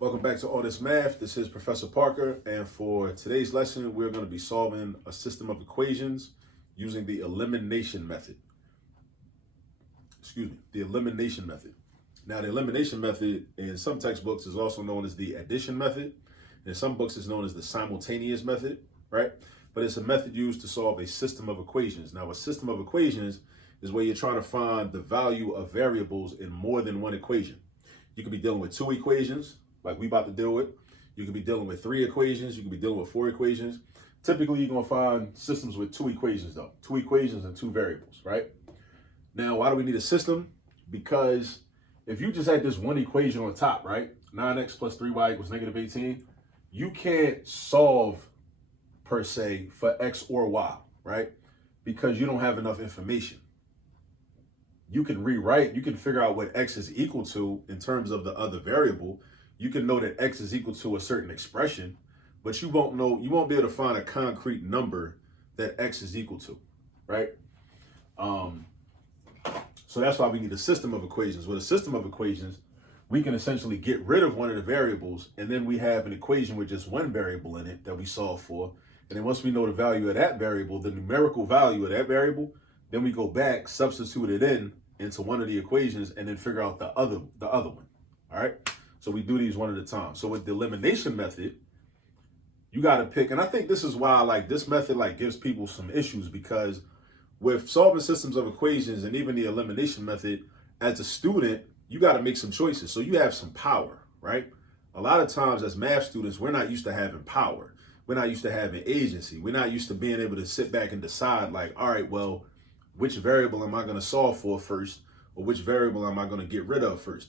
Welcome back to All This Math. This is Professor Parker, and for today's lesson, we're going to be solving a system of equations using the elimination method. The elimination method. Now, the elimination method in some textbooks is also known as the addition method. In some books, it's known as the simultaneous method, right? But it's a method used to solve a system of equations. Now, a system of equations is where you're trying to find the value of variables in more than one equation. You could be dealing with two equations, like we about to deal with. You could be dealing with three equations. You could be dealing with four equations. Typically, you're going to find systems with two equations, though. Two equations and two variables, right? Now, why do we need a system? Because if you just had this one equation on top, right? 9x plus 3y equals negative 18. You can't solve, per se, for x or y, right? Because you don't have enough information. You can rewrite, you can figure out what x is equal to in terms of the other variable. You can know that x is equal to a certain expression, but you won't be able to find a concrete number that x is equal to, right? So that's why we need a system of equations. With a system of equations, we can essentially get rid of one of the variables, and then we have an equation with just one variable in it that we solve for. And then once we know the value of that variable, the numerical value of that variable, then we go back, substitute it into one of the equations, and then figure out the other one. All right. So we do these one at a time. So with the elimination method, you got to pick, and I think this is why this method gives people some issues, because with solving systems of equations and even the elimination method, as a student, you got to make some choices. So you have some power, right? A lot of times as math students, we're not used to having power. We're not used to having agency. We're not used to being able to sit back and decide all right, well, which variable am I going to solve for first, or which variable am I going to get rid of first?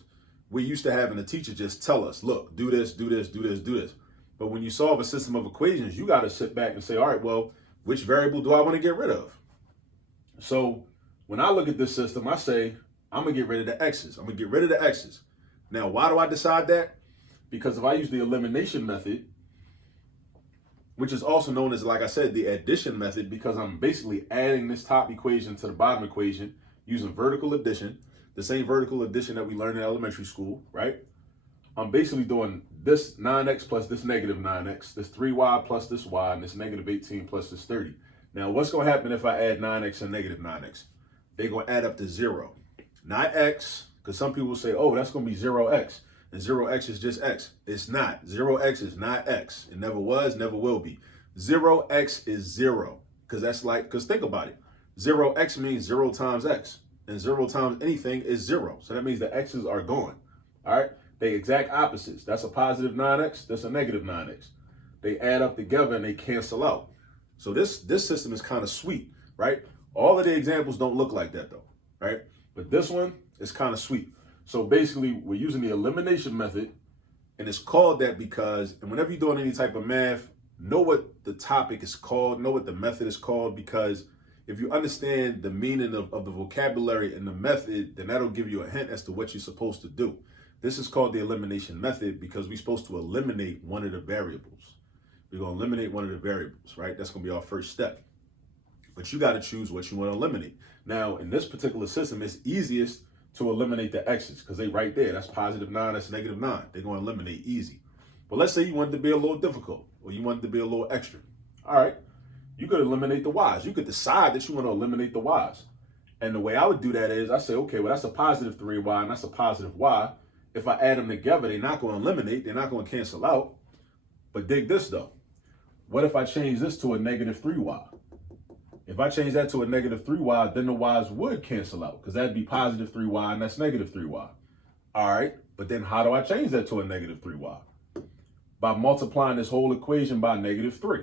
We're used to having a teacher just tell us, look, do this, do this, do this, do this. But when you solve a system of equations, you got to sit back and say, all right, well, which variable do I want to get rid of? So when I look at this system, I say, I'm going to get rid of the x's. I'm going to get rid of the x's. Now, why do I decide that? Because if I use the elimination method, which is also known as, like I said, the addition method, because I'm basically adding this top equation to the bottom equation using vertical addition, the same vertical addition that we learned in elementary school, right? I'm basically doing this 9x plus this negative 9x, this 3y plus this y, and this negative 18 plus this 30. Now, what's going to happen if I add 9x and negative 9x? They're going to add up to 0. Not x, because some people say, oh, that's going to be 0x. And 0x is just x. It's not. 0x is not x. It never was, never will be. 0x is 0. Because think about it. 0x means 0 times x. And 0 times anything is 0. So that means the x's are gone. All right? They exact opposites. That's a positive 9x. That's a negative 9x. They add up together and they cancel out. So this system is kind of sweet, right? All of the examples don't look like that though, right? But this one is kind of sweet. So basically, we're using the elimination method, and it's called that because, and whenever you're doing any type of math, know what the topic is called, know what the method is called, because if you understand the meaning of the vocabulary and the method, then that'll give you a hint as to what you're supposed to do. This is called the elimination method because we're supposed to eliminate one of the variables. We're going to eliminate one of the variables, right? That's going to be our first step. But you got to choose what you want to eliminate. Now, in this particular system, it's easiest to eliminate the x's because they right there. That's positive 9, that's negative 9. They're going to eliminate easy. But let's say you wanted to be a little difficult or you wanted to be a little extra. All right, you could eliminate the y's. You could decide that you want to eliminate the y's. And the way I would do that is I say, okay, well, that's a positive 3y and that's a positive y. If I add them together, they're not going to eliminate. They're not going to cancel out. But dig this, though. What if I change this to a negative 3y? If I change that to a negative 3y, then the y's would cancel out because that'd be positive 3y and that's negative 3y. All right, but then how do I change that to a negative 3y? By multiplying this whole equation by negative 3.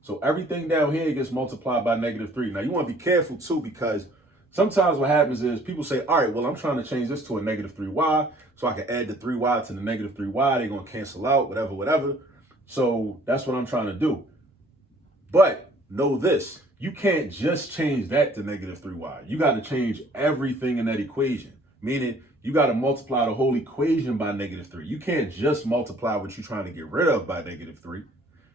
So everything down here gets multiplied by negative 3. Now, you want to be careful, too, because sometimes what happens is people say, all right, well, I'm trying to change this to a negative 3y so I can add the 3y to the negative 3y. They're going to cancel out, whatever. So that's what I'm trying to do. But know this. You can't just change that to negative 3y. You got to change everything in that equation, meaning you got to multiply the whole equation by negative 3. You can't just multiply what you're trying to get rid of by negative 3.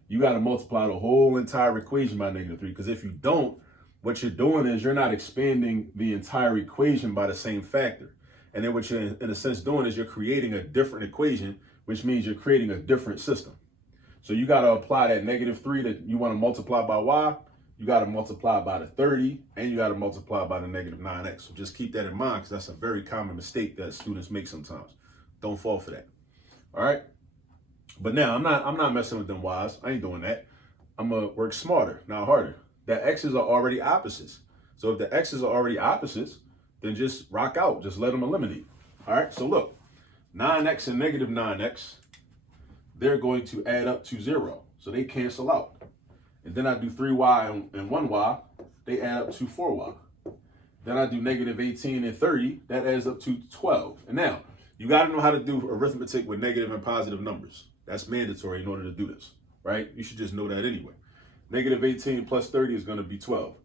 You got to multiply the whole entire equation by negative 3, because if you don't, what you're doing is you're not expanding the entire equation by the same factor. And then what you're in a sense doing is you're creating a different equation, which means you're creating a different system. So you got to apply that -3 that you want to multiply by y. You got to multiply by the 30, and you got to multiply by the -9x. So just keep that in mind, because that's a very common mistake that students make sometimes. Don't fall for that. All right. But now I'm not messing with them y's. I ain't doing that. I'm gonna work smarter, not harder. The x's are already opposites. So if the x's are already opposites, then just rock out. Just let them eliminate. All right. So look, 9x and -9x, they're going to add up to 0. So they cancel out. And then I do 3y and 1y, they add up to 4y. Then I do -18 and 30, that adds up to 12. And now, you got to know how to do arithmetic with negative and positive numbers. That's mandatory in order to do this, right? You should just know that anyway. -18 plus 30 is going to be 12.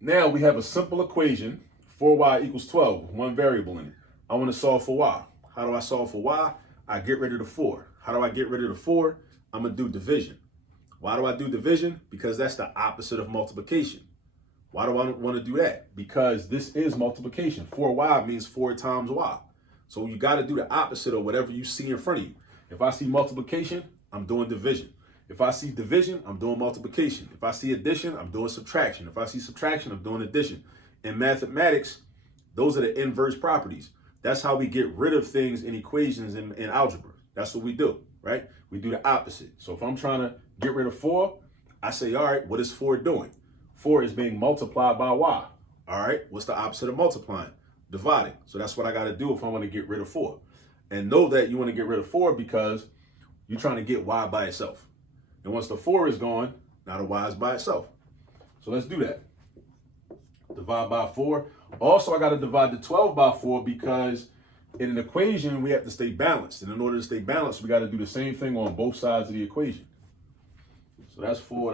Now we have a simple equation, 4y equals 12, with one variable in it. I want to solve for y. How do I solve for y? I get rid of the 4. How do I get rid of the 4? I'm going to do division. Why do I do division? Because that's the opposite of multiplication. Why do I want to do that? Because this is multiplication. 4y means 4 times y. So you got to do the opposite of whatever you see in front of you. If I see multiplication, I'm doing division. If I see division, I'm doing multiplication. If I see addition, I'm doing subtraction. If I see subtraction, I'm doing addition. In mathematics, those are the inverse properties. That's how we get rid of things in equations in algebra. That's what we do, right? We do the opposite. So if I'm trying to get rid of 4, I say, all right, what is 4 doing? 4 is being multiplied by y. All right, what's the opposite of multiplying? Dividing. So that's what I got to do if I want to get rid of 4. And know that you want to get rid of 4 because you're trying to get y by itself. And once the 4 is gone, now the y is by itself. So let's do that. Divide by 4. Also, I got to divide the 12 by 4 because in an equation, we have to stay balanced. And in order to stay balanced, we got to do the same thing on both sides of the equation. So that's 4,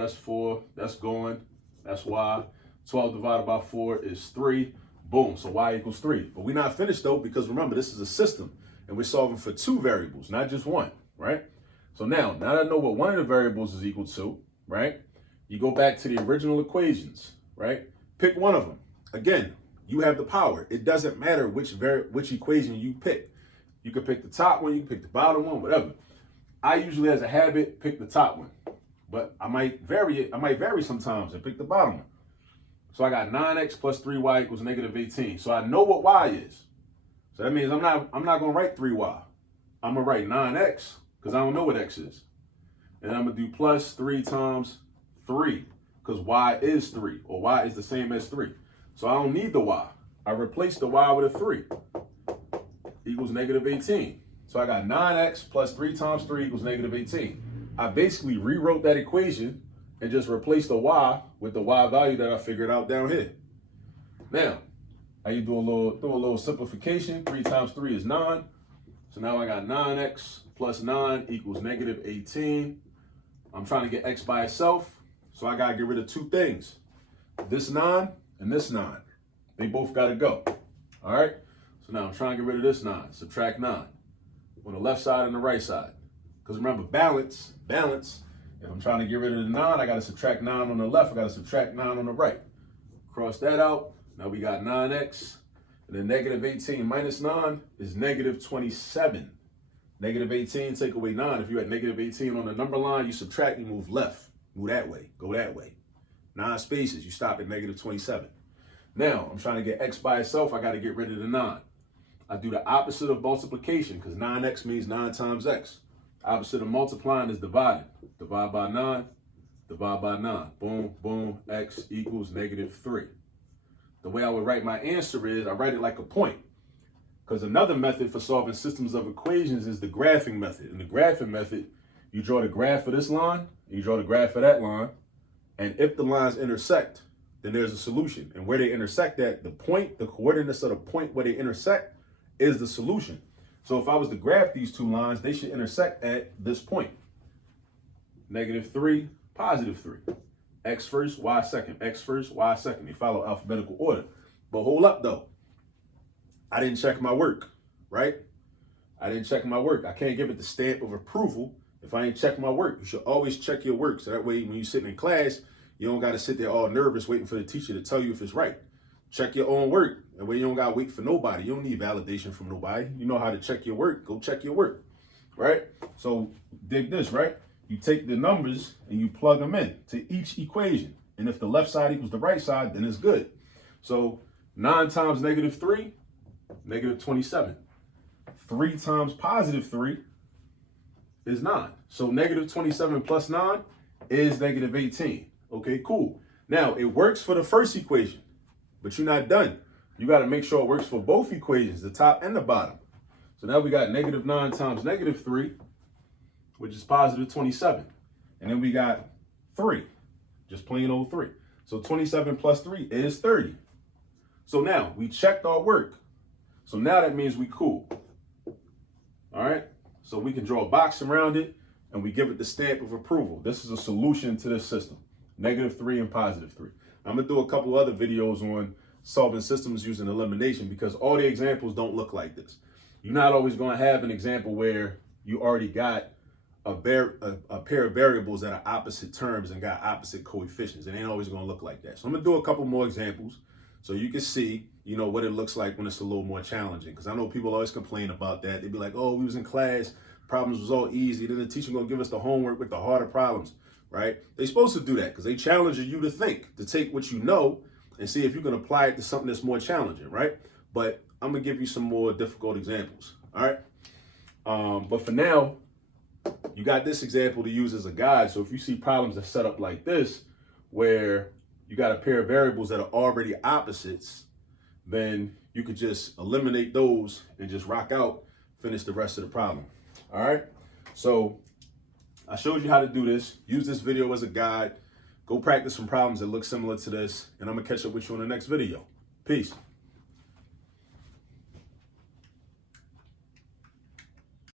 that's going, that's y. 12 divided by 4 is 3. Boom, so y equals 3. But we're not finished though, because remember, this is a system and we're solving for 2 variables, not just one, right? So now that I know what one of the variables is equal to, right? You go back to the original equations, right? Pick one of them. Again, you have the power. It doesn't matter which equation you pick. You can pick the top one, you can pick the bottom one, whatever. I usually, as a habit, pick the top one. But I might vary it. I might vary sometimes and pick the bottom one. So I got 9x plus 3y equals -18. So I know what y is. So that means I'm not going to write 3y. I'm going to write 9x because I don't know what x is. And I'm going to do plus 3 times 3 because y is 3, or y is the same as 3. So I don't need the y. I replace the y with a 3 equals -18. So I got 9x plus 3 times 3 equals -18. I basically rewrote that equation and just replaced the y with the y value that I figured out down here. Now, how you do a little simplification? 3 times 3 is 9. So now I got 9x plus 9 equals -18. I'm trying to get x by itself, so I got to get rid of 2 things. This 9 and this 9. They both got to go. All right? So now I'm trying to get rid of this 9. Subtract 9 on the left side and the right side. Because remember, balance. If I'm trying to get rid of the 9, I got to subtract 9 on the left. I got to subtract 9 on the right. Cross that out. Now we got 9x. And then -18 minus 9 is -27. -18, take away 9. If you're at -18 on the number line, you subtract, you move left. Move that way. Go that way. 9 spaces, you stop at -27. Now, I'm trying to get x by itself. I got to get rid of the 9. I do the opposite of multiplication because 9x means 9 times x. Opposite of multiplying is dividing. Divide by 9, divide by 9. Boom, boom, x equals -3. The way I would write my answer is I write it like a point. Because another method for solving systems of equations is the graphing method. In the graphing method, you draw the graph of this line, you draw the graph of that line, and if the lines intersect, then there's a solution. And where they intersect at, the point, the coordinates of the point where they intersect is the solution. So if I was to graph these 2 lines, they should intersect at this point. -3, +3. X first, Y second. X first, Y second. They follow alphabetical order. But hold up though. I didn't check my work, right? I didn't check my work. I can't give it the stamp of approval if I ain't check my work. You should always check your work. So that way when you're sitting in class, you don't got to sit there all nervous waiting for the teacher to tell you if it's right. check your own work. That way you don't gotta wait for nobody. You don't need validation from nobody. You know how to check your work. Go check your work, right? So dig this, right? You take the numbers and you plug them in to each equation. And if the left side equals the right side, then it's good. So 9 times -3, -27. 3 times +3 is 9. So -27 plus 9 is -18. Okay, cool. Now it works for the first equation, but you're not done. You got to make sure it works for both equations, the top and the bottom. So now we got -9 times -3, which is +27. And then we got 3, just plain old 3. So 27 plus 3 is 30. So now we checked our work. So now that means we cool. All right. So we can draw a box around it and we give it the stamp of approval. This is a solution to this system, -3 and +3. I'm going to do a couple other videos on solving systems using elimination because all the examples don't look like this. You're not always going to have an example where you already got a pair of variables that are opposite terms and got opposite coefficients. It ain't always going to look like that. So I'm going to do a couple more examples so you can see, what it looks like when it's a little more challenging. Because I know people always complain about that. They'd be like, oh, we was in class, problems was all easy. Then the teacher going to give us the homework with the harder problems, right? They're supposed to do that because they challenge you to think, to take what you know and see if you can apply it to something that's more challenging, right? But I'm going to give you some more difficult examples, all right? But for now, you got this example to use as a guide. So if you see problems that set up like this, where you got a pair of variables that are already opposites, then you could just eliminate those and just rock out, finish the rest of the problem. All right. So I showed you how to do this. Use this video as a guide. Go practice some problems that look similar to this, and I'm going to catch up with you on the next video. Peace.